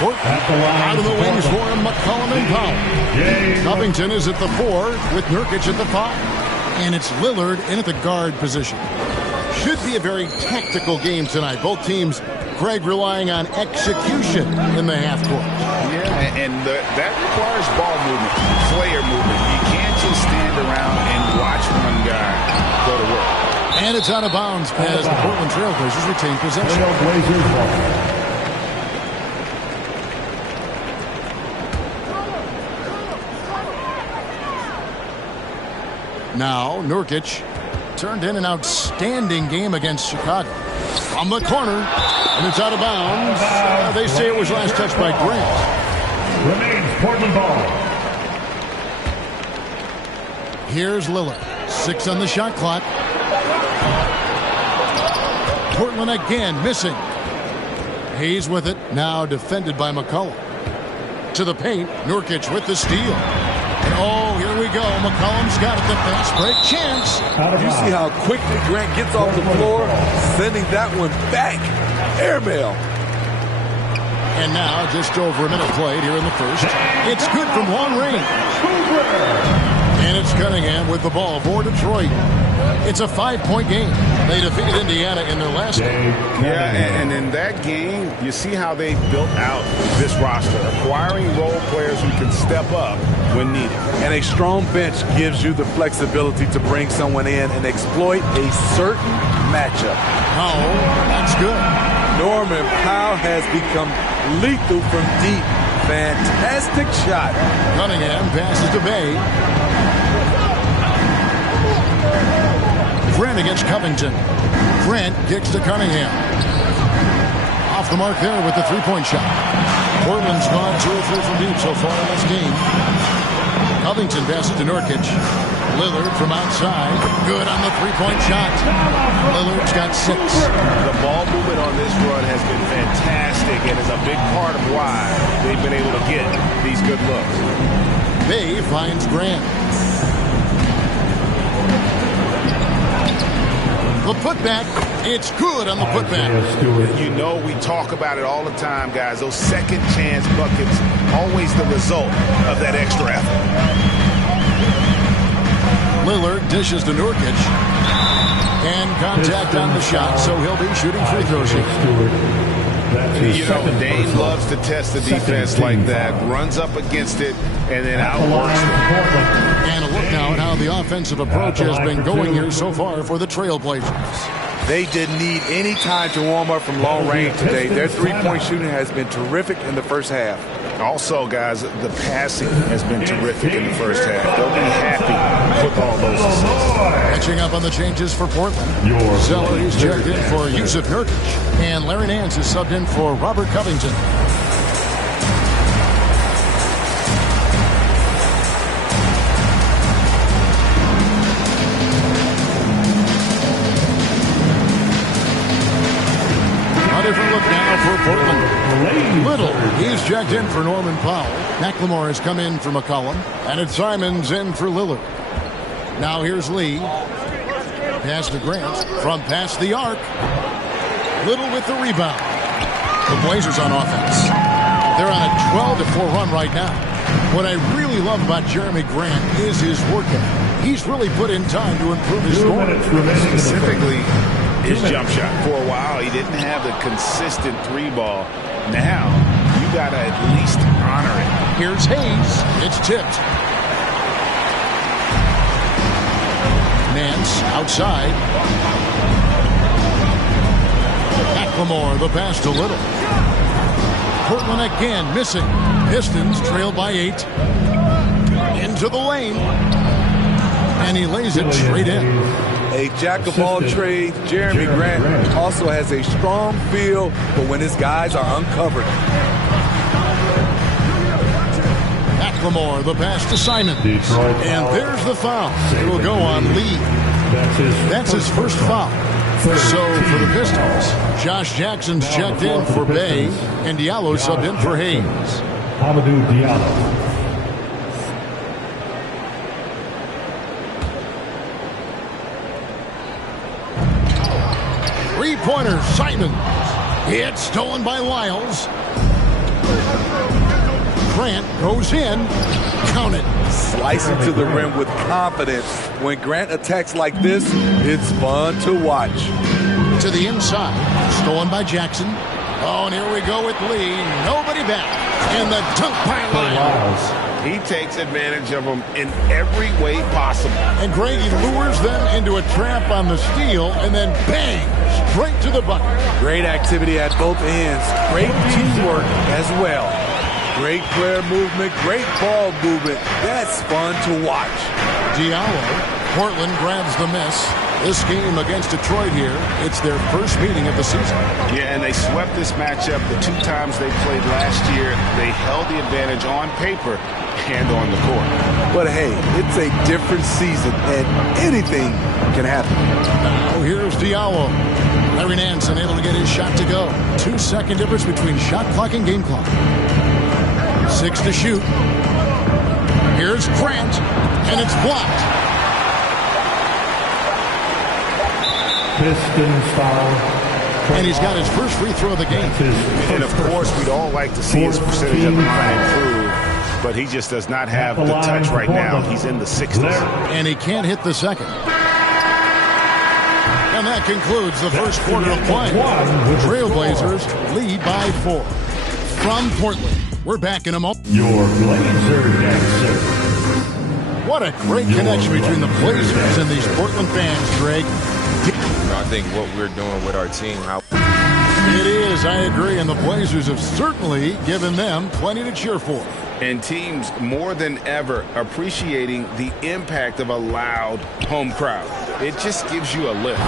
Out of the wings for him, McCollum and Powell. Covington is at the 4 with Nurkic at the 5. And it's Lillard in at the guard position. Should be a very tactical game tonight. Both teams, Greg, relying on execution in the half court. Yeah, and that requires ball movement, player movement. You can't just stand around and watch one guy go to work. And it's out of bounds as the Portland Trailblazers retain possession. Now, Nurkic turned in an outstanding game against Chicago. From the corner, and it's out of bounds. They say it was last touched by Grant. Remains Portland ball. Here's Lillard. 6 on the shot clock. Portland again missing. Hayes with it. Now defended by McCollum. To the paint. Nurkic with the steal. And oh, here we go. McCollum's got it. The fast break chance. You see how quickly Grant gets off the floor, sending that one back. Airmail. And now just over a minute played here in the first. It's good from long range. And it's Cunningham with the ball for Detroit. It's a 5-point game. They defeated Indiana in their last game. Yeah, and in that game, you see how they built out this roster, acquiring role players who can step up when needed. And a strong bench gives you the flexibility to bring someone in and exploit a certain matchup. Oh, that's good. Norman Powell has become lethal from deep. Fantastic shot. Cunningham passes to Bay. Grant against Covington. Grant kicks to Cunningham. Off the mark there with the three-point shot. Portland's gone 2 or 3 from deep so far in this game. Covington passes to Nurkic. Lillard from outside. Good on the three-point shot. Lillard's got 6. The ball movement on this run has been fantastic and is a big part of why they've been able to get these good looks. Bay finds Grant. The putback, it's good on the putback. You know we talk about it all the time, guys. Those second chance buckets, always the result of that extra effort. Lillard dishes to Nurkic. And contact on the shot, so he'll be shooting free throws here. You know, Dame loves to test the defense like that, runs up against it, and then outworks it. And a look now at how the offensive approach has been going here so far for the Trailblazers. They didn't need any time to warm up from long range today. Their three-point shooting has been terrific in the first half. Also, guys, the passing has been terrific in the first half. They'll be happy with all those assists. Catching up on the changes for Portland. Zeller is checked in for Yusuf Nurkic. And Larry Nance is subbed in for Robert Covington. Different look now for Portland. Little, he's checked in for Norman Powell. McLemore has come in for McCollum. And it's Simons in for Lillard. Now here's Lee. Pass to Grant from past the arc. Little with the rebound. The Blazers on offense. They're on a 12-4 run right now. What I really love about Jeremy Grant is his work ethic. He's really put in time to improve his scoring. Specifically, his jump shot. For a while, he didn't have the consistent 3-ball. Now, you got to at least honor it. Here's Hayes. It's tipped. Nance outside. McLemore, the pass to Little. Portland again missing. Pistons trailed by 8. Into the lane. And he lays it straight in. A jack-of-all trades, Jeremy Grant also has a strong feel for when his guys are uncovered. McLemore, the pass to Simons. And there's the foul. It will go on Lee. That's his first foul. So for the Pistons, Josh Jackson's checked in for Bay, and Diallo subbed in for Hayes. Amadou Diallo. Three-pointer, Simons. It's stolen by Lyles. Grant goes in. Count it. Slicing to the rim with confidence. When Grant attacks like this, it's fun to watch. To the inside. Stolen by Jackson. Oh, and here we go with Lee. Nobody back. And the dunk by Lyles. He takes advantage of them in every way possible. And Greg, he lures them into a trap on the steal and then bang, straight to the bucket. Great activity at both ends. Great teamwork as well. Great player movement, great ball movement. That's fun to watch. Diallo, Portland grabs the miss. This game against Detroit here, it's their first meeting of the season. Yeah, and they swept this matchup the 2 times they played last year. They held the advantage on paper and on the court. But hey, it's a different season, and anything can happen. Now here's Diallo. Larry Nance unable to get his shot to go. 2-second difference between shot clock and game clock. 6 to shoot. Here's Grant, and it's blocked. Pistons foul. And he's got his first free throw of the game. And of course, we'd all like to see his percentage at the line improve, but he just does not have the touch right now. He's in the 60s. And he can't hit the second. And that concludes the first quarter of play. Trailblazers lead by 4. From Portland, we're back in a moment. Your Blazer dancer. What a great connection between the Blazers and these Portland fans, Greg. I think what we're doing with our team, It is, I agree, and the Blazers have certainly given them plenty to cheer for. And teams more than ever appreciating the impact of a loud home crowd. It just gives you a lift.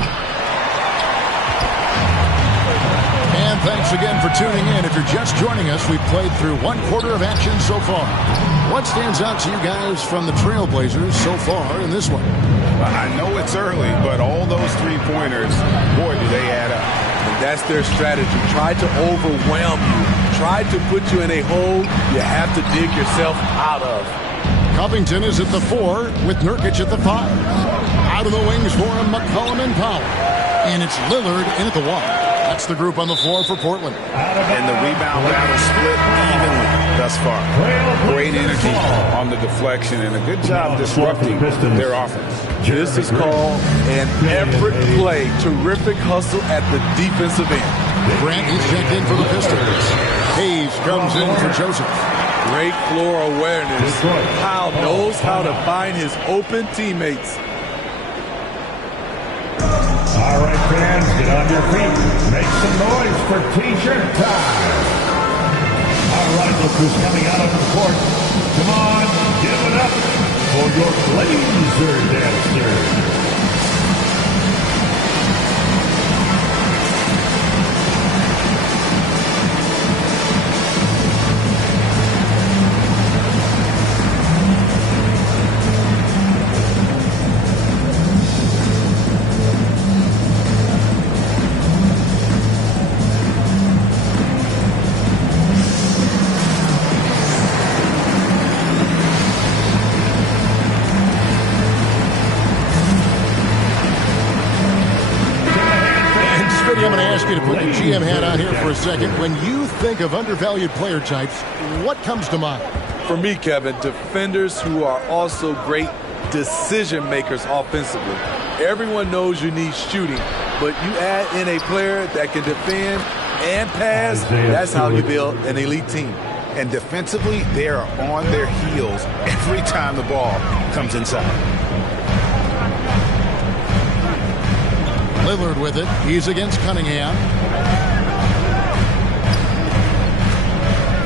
And thanks again for tuning in. If you're just joining us, we've played through 1 quarter of action so far. What stands out to you guys from the Trailblazers so far in this one? I know it's early, but all those 3-pointers, boy, do they add up. And that's their strategy. Try to overwhelm you. Try to put you in a hole you have to dig yourself out of. Covington is at the 4 with Nurkic at the 5. Out of the wings for him, McCollum and Powell. And it's Lillard in at the 1. That's the group on the floor for Portland. And the rebound battle split evenly thus far. Great energy on the deflection and a good job disrupting their offense. This is called an effort play. Terrific hustle at the defensive end. Grant is checked in for the Pistons. Hayes comes in for Joseph. Great floor awareness. Powell knows how to find his open teammates. All right, fans, get on your feet. Make some noise for T-shirt time. All right, look who's coming out of the court. Come on, give it up for your Blazer dancer. I'm going to ask you to put the GM hat on here for a second. When you think of undervalued player types, what comes to mind? For me, Kevin, defenders who are also great decision makers offensively. Everyone knows you need shooting, but you add in a player that can defend and pass, that's how you build an elite team. And defensively, they are on their heels every time the ball comes inside. Lillard with it. He's against Cunningham.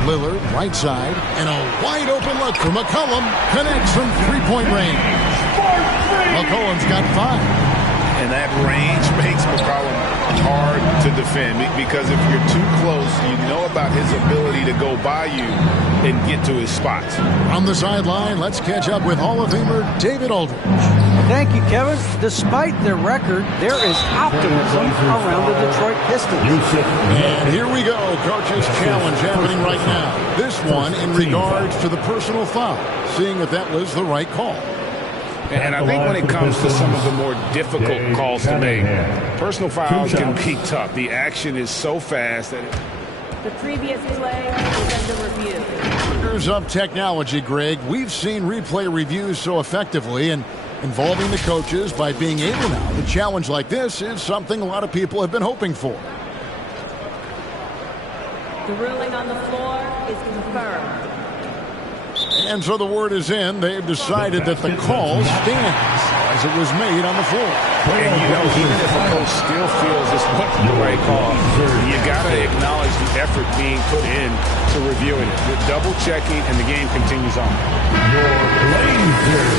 Lillard, right side, and a wide open look for McCollum. Connects from three-point range. McCollum's got 5. And that range makes McCollum hard to defend because if you're too close, you know about his ability to go by you and get to his spots. On the sideline, let's catch up with Hall of Famer David Aldridge. Thank you, Kevin. Despite their record, there is optimism around the Detroit Pistons. And here we go. Coach's challenge happening right now. This one in regards to the personal foul, seeing if that was the right call. And I think when it comes to some of the more difficult calls to make, personal fouls can be tough. The action is so fast that The previous play is under review. Wonders of technology, Greg. We've seen replay reviews so effectively and involving the coaches by being able now to challenge like this is something a lot of people have been hoping for. The ruling on the floor is confirmed. And so the word is in. They've decided that the call stands as it was made on the floor. And you know, even if a coach still feels this wasn't the right call, you got to acknowledge the effort being put in to reviewing it. With double checking, and the game continues on.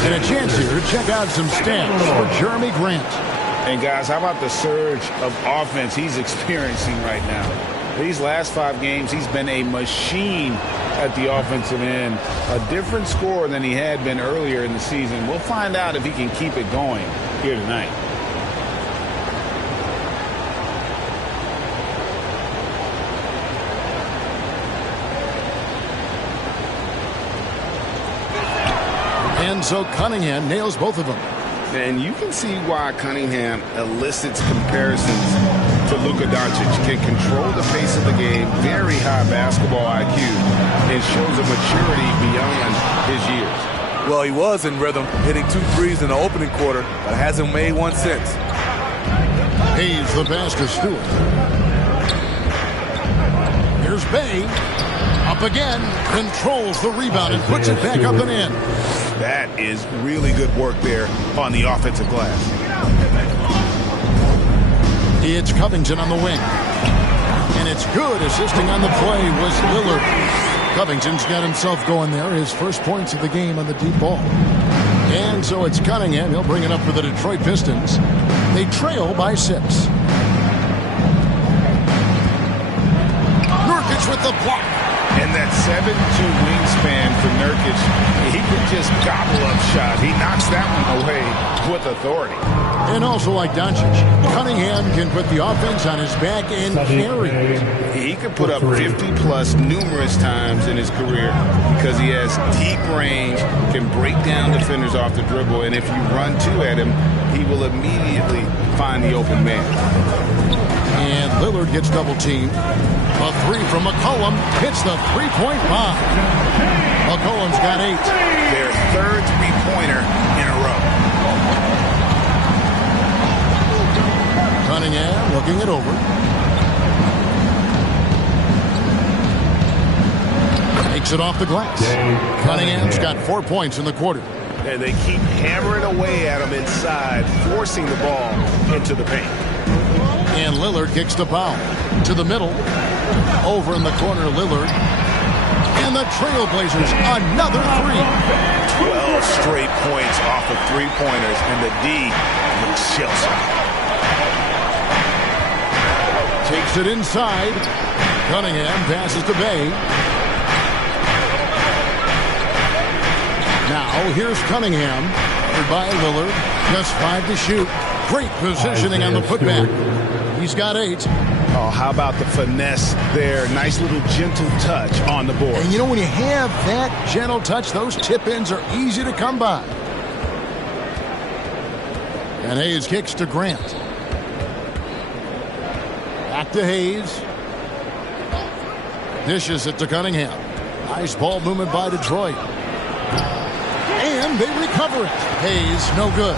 And a chance here to check out some stats for Jeremy Grant. And guys, how about the surge of offense he's experiencing right now? These last 5 games, he's been a machine at the offensive end. A different scorer than he had been earlier in the season. We'll find out if he can keep it going here tonight. And so Cunningham nails both of them. And you can see why Cunningham elicits comparisons to Luka Doncic. Can control the pace of the game, very high basketball IQ, and shows a maturity beyond his years. Well, he was in rhythm, hitting 2 threes in the opening quarter, but hasn't made one since. Hayes the pass to Stewart. Here's Bay. Up again. Controls the rebound and puts it back up and in. That is really good work there on the offensive glass. It's Covington on the wing. And it's good. Assisting on the play was Lillard. Covington's got himself going there. His first points of the game on the deep ball. And so it's Cunningham. He'll bring it up for the Detroit Pistons. They trail by 6. Nurkic with the block. And that 7'2" wingspan for Nurkic, he could just gobble up shots. He knocks that one away with authority. And also like Doncic, Cunningham can put the offense on his back and carry. He could put up 50-plus numerous times in his career because he has deep range, can break down defenders off the dribble, and if you run 2 at him, he will immediately find the open man. And Lillard gets double-teamed. A 3 from McCollum hits the three-point bomb. McCollum's got 8. Their 3rd three-pointer in a row. Cunningham looking it over. Takes it off the glass. Cunningham's got 4 points in the quarter. And they keep hammering away at him inside, forcing the ball into the paint. And Lillard kicks the foul. To the middle. Over in the corner, Lillard. And the Trailblazers, another 3. 12 straight points off of 3-pointers, and the D looks shell-shocked. Takes it inside. Cunningham passes to Bay. Now here's Cunningham. By Lillard. Just 5 to shoot. Great positioning on the putback. He's got 8. Oh, how about the finesse there? Nice little gentle touch on the board. And you know, when you have that gentle touch, those tip-ins are easy to come by. And Hayes kicks to Grant. Back to Hayes. Dishes it to Cunningham. Nice ball movement by Detroit. And they recover it. Hayes, no good.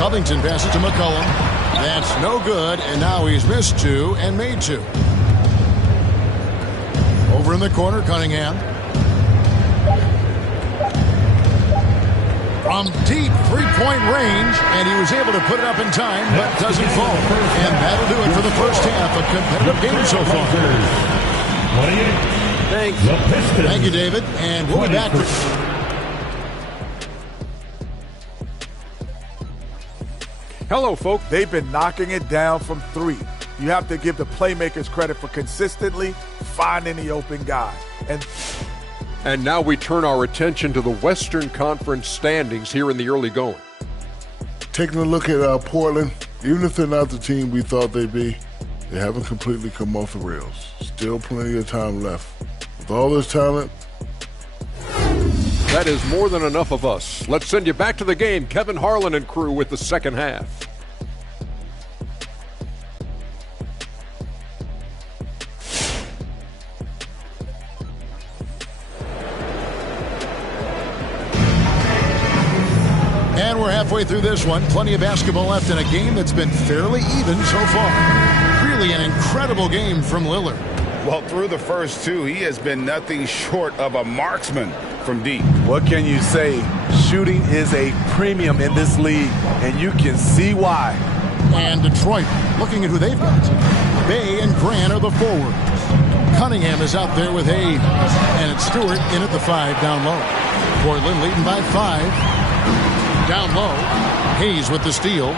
Covington passes to McCollum. That's no good, and now he's missed 2 and made 2. Over in the corner, Cunningham. From deep three-point range, and he was able to put it up in time, but doesn't fall. And that'll do it for the first half. A competitive game so far. Thanks. Thank you, David, and we'll be back for... Hello, folks. They've been knocking it down from 3. You have to give the playmakers credit for consistently finding the open guy. And now we turn our attention to the Western Conference standings here in the early going. Taking a look at Portland, even if they're not the team we thought they'd be, they haven't completely come off the rails. Still plenty of time left. With all this talent, that is more than enough of us. Let's send you back to the game. Kevin Harlan and crew with the second half. we're halfway through this one. Plenty of basketball left in a game that's been fairly even so far. Really an incredible game from Lillard. Well, through the first two, he has been nothing short of a marksman from deep. What can you say? Shooting is a premium in this league, and you can see why. And Detroit, looking at who they've got. Bay and Grant are the forwards. Cunningham is out there with Hayes. And it's Stewart in at the 5 down low. Portland leading by 5. Down low. Hayes with the steal.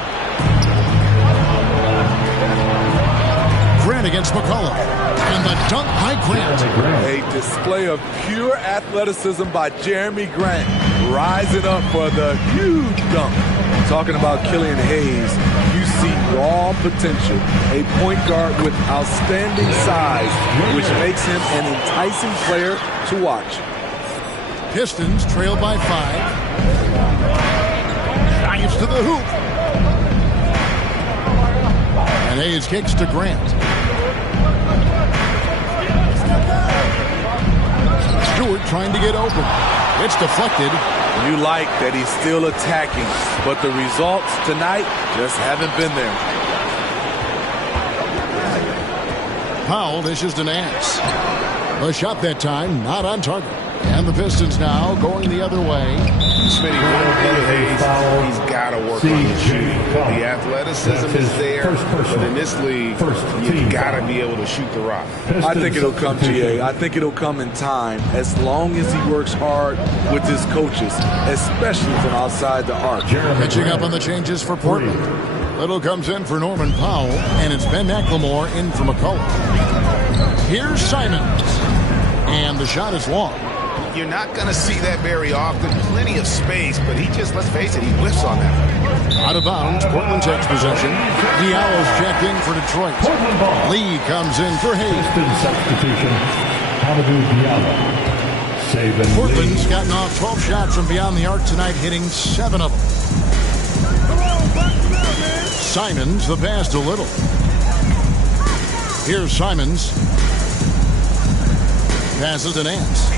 Grant against McCullough. And the dunk by Grant. A display of pure athleticism by Jeremy Grant. Rising up for the huge dunk. Talking about Killian Hayes, you see raw potential. A point guard with outstanding size, which makes him an enticing player to watch. Pistons trail by 5. Dives to the hoop. And Hayes kicks to Grant. Stewart trying to get open. It's deflected. You like that he's still attacking, but the results tonight just haven't been there. Powell dishes to Nance. A shot that time, not on target. And the Pistons now going the other way. Smitty, he's got to work on his shooting. The athleticism is there, but in this league, you've got to be able to shoot the rock. I think it'll come, GA. I think it'll come in time, as long as he works hard with his coaches, especially from outside the arc. Catching up on the changes for Portland. Little comes in for Norman Powell, and it's Ben McLemore in for McCullough. Here's Simons, and the shot is long. You're not going to see that very often. Plenty of space, but he just, let's face it, he whiffs on that. Out of bounds, Portland takes possession. Diallo's checked in for Detroit. Lee comes in for Hayes. Substitution. Diallo. Portland's gotten off 12 shots from beyond the arc tonight, hitting 7 of them. Simons, the pass to Little. Here's Simons. Passes to Nance.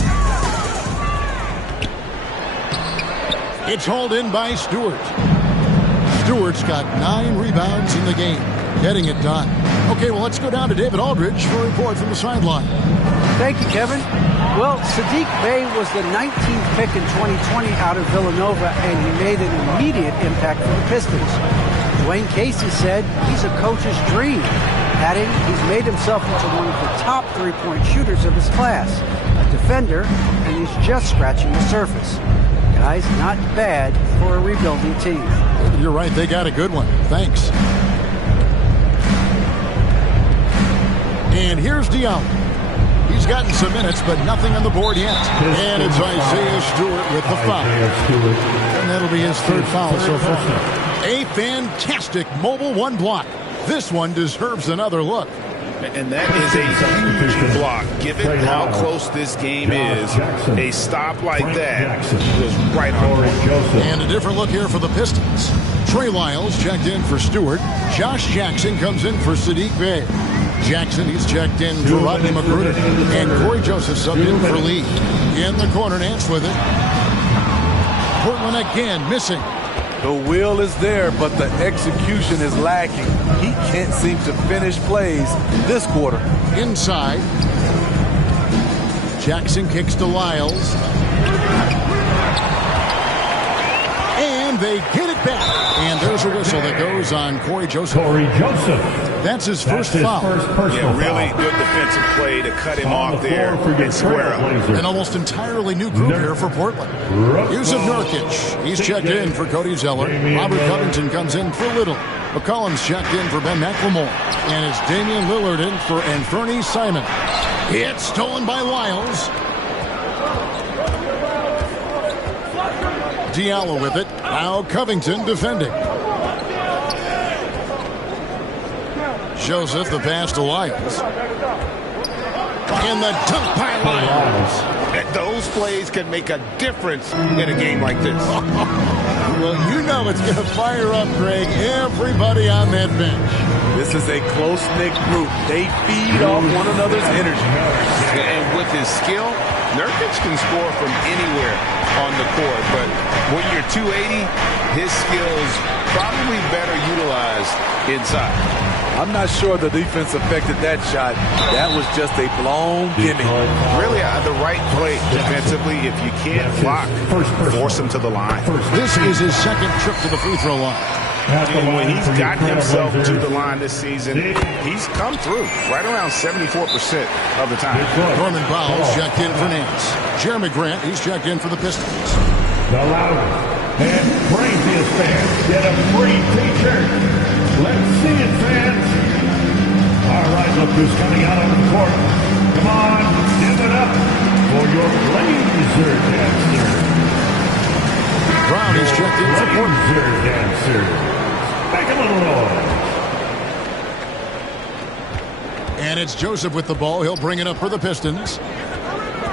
It's hauled in by Stewart. Stewart's got 9 rebounds in the game, getting it done. Okay, well, let's go down to David Aldridge for a report from the sideline. Thank you, Kevin. Well, Sadiq Bey was the 19th pick in 2020 out of Villanova, and he made an immediate impact for the Pistons. Dwayne Casey said he's a coach's dream, adding he's made himself into one of the top 3-point shooters of his class, a defender, and he's just scratching the surface. Guys, not bad for a rebuilding team. You're right, they got a good one. Thanks. And here's Diallo. He's gotten some minutes, but nothing on the board yet. And it's Isaiah Stewart with the foul. And that'll be his 3rd foul so far. A fantastic mobile 1 block. This one deserves another look. And that is a huge block. Given how close this game is, a stop like that was right on the point. And a different look here for the Pistons. Trey Lyles checked in for Stewart. Josh Jackson comes in for Sadiq Bey. Jackson, he's checked in for Rodney Magruder. And Corey Joseph subbed in for Lee. In the corner, Nance with it. Portland again missing. The will is there, but the execution is lacking. He can't seem to finish plays this quarter. Inside. Jackson kicks to Lyles. And they get it back. And there's a whistle that goes on Corey Joseph. That's his first foul. Yeah, really good defensive play to cut him off there and square up. An almost entirely new group here for Portland. Yusuf Nurkic, he's checked in for Cody Zeller. Robert Covington comes in for Little. McCollum's checked in for Ben McLemore. And it's Damian Lillard in for Anthony Simon. It's stolen by Lyles. Diallo with it. Now Covington defending. Joseph, the pass to Lyles. in the dunk pile. Those plays can make a difference in a game like this. Well, you know it's going to fire up, Greg, everybody on that bench. This is a close-knit group. They feed off one another's energy. And with his skill, Nurkic can score from anywhere on the court. But when you're 280, his skills probably better utilized inside. I'm not sure the defense affected that shot. That was just a blown gimme. Really, the right play defensively. If you can't block, force him to the line. This is his second trip to the free throw line. And when he's gotten himself to the line this season, he's come through right around 74% of the time. Norman Powell's checked in for Nance. Jeremy Grant, he's checked in for the Pistons. The loudest and craziest fans get a free t-shirt. Let's see it, fans. All right, look who's coming out on the court. Come on, give it up for your laser dancer. Brown is checked in for Portland. Laser dancer. Make a little noise. And it's Joseph with the ball. He'll bring it up for the Pistons.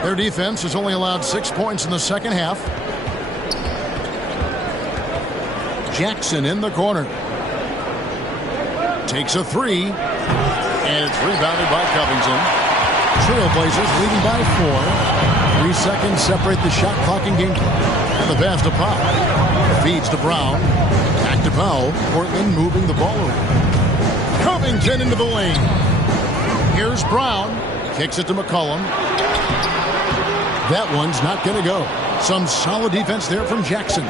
Their defense has only allowed 6 points in the second half. Jackson in the corner. Takes a three. And it's rebounded by Covington. Trailblazers leading by 4. 3 seconds separate the shot clock and game clock. And the pass to Powell. Feeds to Brown. Back to Powell. Portland moving the ball over. Covington into the lane. Here's Brown. Kicks it to McCollum. That one's not going to go. Some solid defense there from Jackson.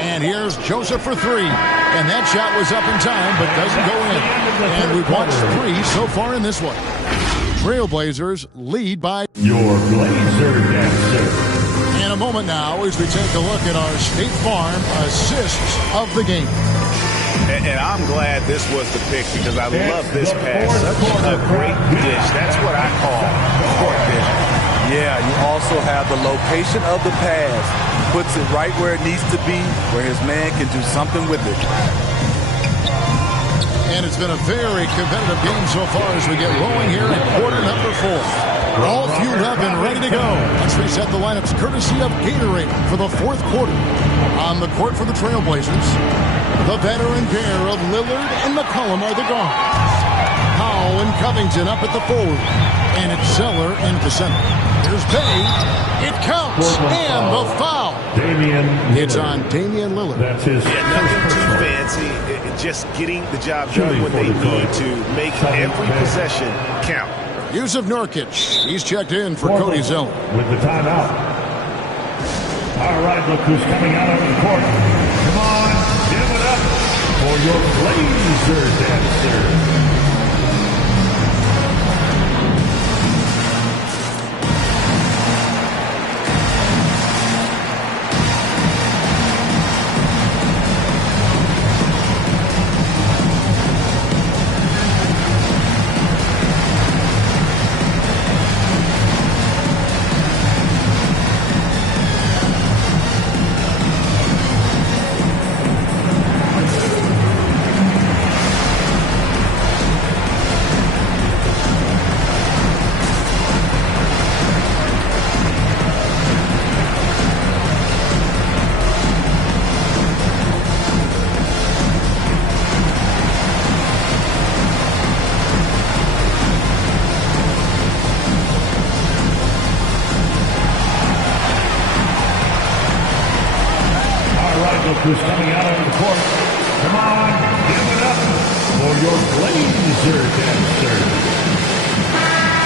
And here's Joseph for 3. And that shot was up in time, but doesn't go in. And we've watched 3 so far in this one. Trailblazers lead by your laser dancer. In a moment now as we take a look at our State Farm assists of the game. And I'm glad this was the pick because I love this pass. Such a great dish. That's what I call court vision. Yeah, you also have the location of the pass. Puts it right where it needs to be, where his man can do something with it. And it's been a very competitive game so far as we get rolling here in quarter number 4. All fueled up and ready to go. Let's reset the lineups courtesy of Gatorade for the 4th quarter. On the court for the Trailblazers, the veteran pair of Lillard and McCollum are the guards. Powell and Covington up at the forward. And it's Zeller into the center. Here's Bay. It counts. And the foul. It's on Damian Lillard. That's his nothing too fancy. Just getting the job done when they need to make every possession count. Yusuf Nurkic. He's checked in for Cody Zeller. With the timeout. All right, look who's coming out on the court. Come on, give it up for your laser dancer. Who's coming out on the court. Come on, give it up for your laser dancer.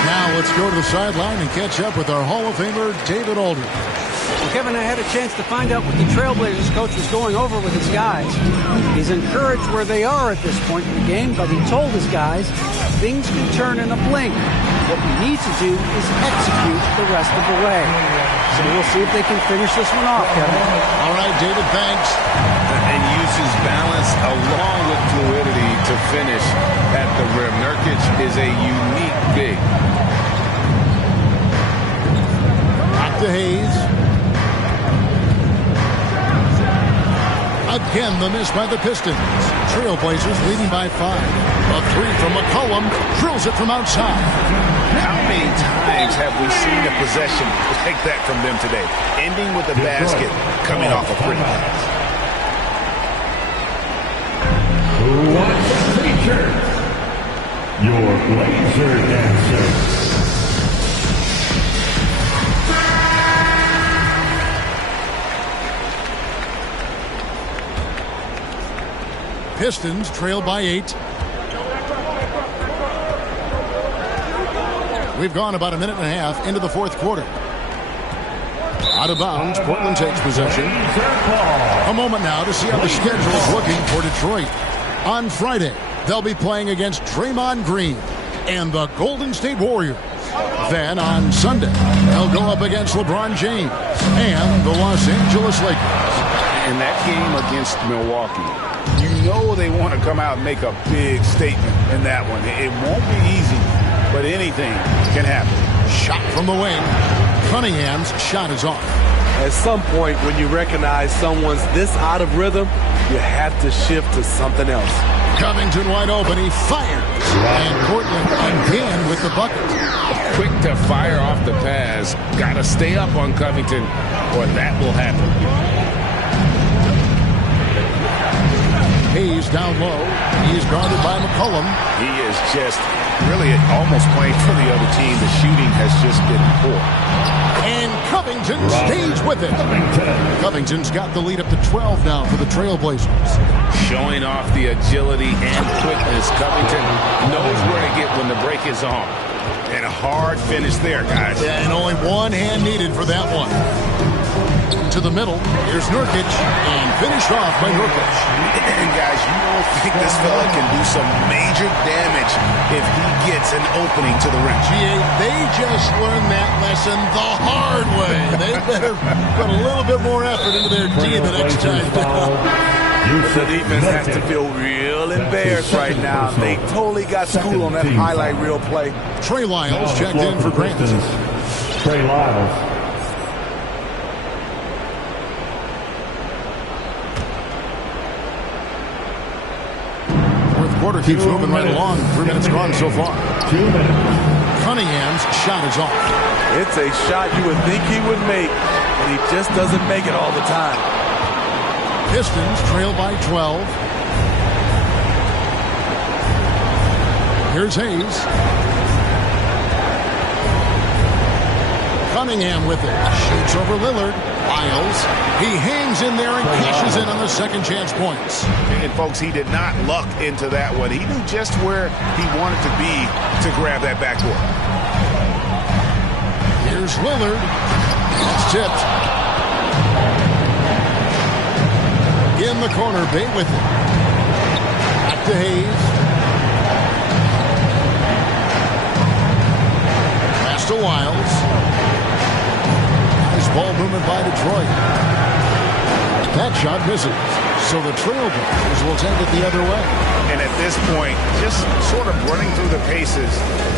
Now let's go to the sideline and catch up with our Hall of Famer, David Aldridge. Well, Kevin, I had a chance to find out what the Trailblazers coach was going over with his guys. He's encouraged where they are at this point in the game, but he told his guys things can turn in a blink. What we need to do is execute the rest of the way. So we'll see if they can finish this one off, Kevin. All right, David, thanks. And uses balance along with fluidity to finish at the rim. Nurkic is a unique big. Back to Hayes. Again, the miss by the Pistons. Trailblazers leading by 5. A 3 from McCollum. Drills it from outside. times have we seen a possession like that from them today? Ending with a basket coming off a pretty pass. Who wants to feature your laser dancer? Pistons trail by 8. We've gone about a minute and a half into the fourth quarter. Out of bounds, Portland takes possession. A moment now to see how the schedule is looking for Detroit. On Friday, they'll be playing against Draymond Green and the Golden State Warriors. Then on Sunday, they'll go up against LeBron James and the Los Angeles Lakers. In that game against Milwaukee, you know they want to come out and make a big statement in that one. It won't be easy, but anything can happen. Shot from the wing. Cunningham's shot is off. At some point, when you recognize someone's this out of rhythm, you have to shift to something else. Covington wide open. He fires. And Portland again with the bucket. Quick to fire off the pass. Got to stay up on Covington, or that will happen. Hayes down low. He's guarded by McCollum. He is just really almost playing for the other team. The shooting has just been poor. And Covington stays with it. Covington's got the lead up to 12 now for the Trailblazers. Showing off the agility and quickness. Covington knows where to get when the break is on. And a hard finish there, guys. Yeah, and only one hand needed for that one. To the middle, here's Nurkic, and finished off by Nurkic. And guys, you don't think this fella can do some major damage if he gets an opening to the rim. They just learned that lesson the hard way. They better put a little bit more effort into their D the next time. The defense has to feel real embarrassed right now. They totally got schooled on that highlight reel play. Trey Lyles checked in for Grant. Trey Lyles. Quarter keeps moving right along. 3 minutes gone so far. 2 minutes. Cunningham's shot is off. It's a shot you would think he would make, but he just doesn't make it all the time. Pistons trail by 12. Here's Hayes. Cunningham with it. Shoots over Lillard. Lyles. He hangs in there and cashes in on the second chance points. And folks, he did not luck into that one. He knew just where he wanted to be to grab that backboard. Here's Lillard. It's tipped. In the corner, Bay with it. Back to Hayes. Pass to Lyles. Ball movement by Detroit. That shot misses. So the Trailblazers will take it the other way. And at this point, just sort of running through the paces,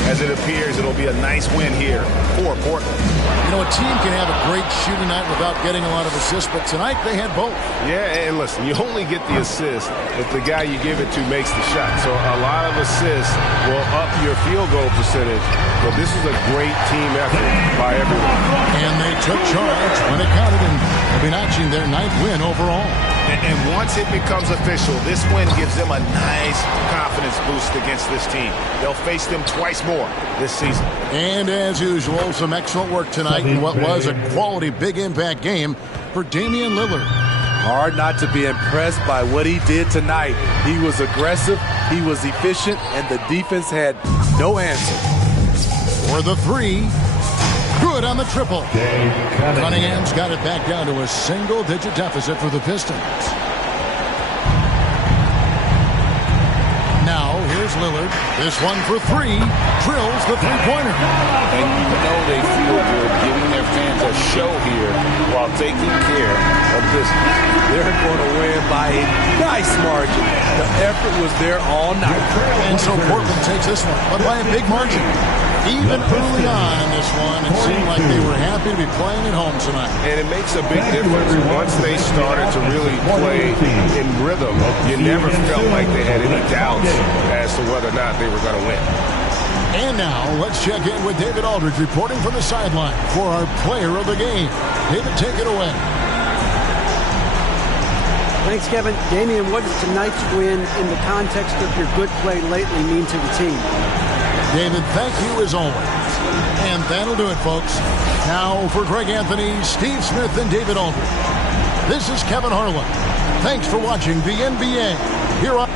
as it appears it'll be a nice win here for Portland. You know, a team can have a great shooting night without getting a lot of assists, but tonight they had both. Yeah, and listen, you only get the assist if the guy you give it to makes the shot. So a lot of assists will up your field goal percentage, but this is a great team effort by everyone. And they took charge when it counted, and they'll be notching their 9th win overall. And once it becomes official, this win gives them a nice confidence boost against this team. They'll face them twice more this season. And as usual, some excellent work tonight in what was a quality big impact game for Damian Lillard. Hard not to be impressed by what he did tonight. He was aggressive, he was efficient, and the defense had no answer. For the three. Good on the triple. Cunningham's got it back down to a single-digit deficit for the Pistons. Now, here's Lillard. This one for three. Drills the three-pointer. And you know they feel good giving their fans a show here while taking care of business. They're going to win by a nice margin. The effort was there all night. And so Portland takes this one, but by a big margin. Even early on in this one, it seemed like they were happy to be playing at home tonight. And it makes a big difference. Once they started to really play in rhythm, you never felt like they had any doubts as to whether or not they were going to win. And now, let's check in with David Aldridge reporting from the sideline for our player of the game. David, take it away. Thanks, Kevin. Damian, what does tonight's win in the context of your good play lately mean to the team? David, thank you as always. And that'll do it, folks. Now for Greg Anthony, Steve Smith, and David Aldridge. This is Kevin Harlan. Thanks for watching the NBA here on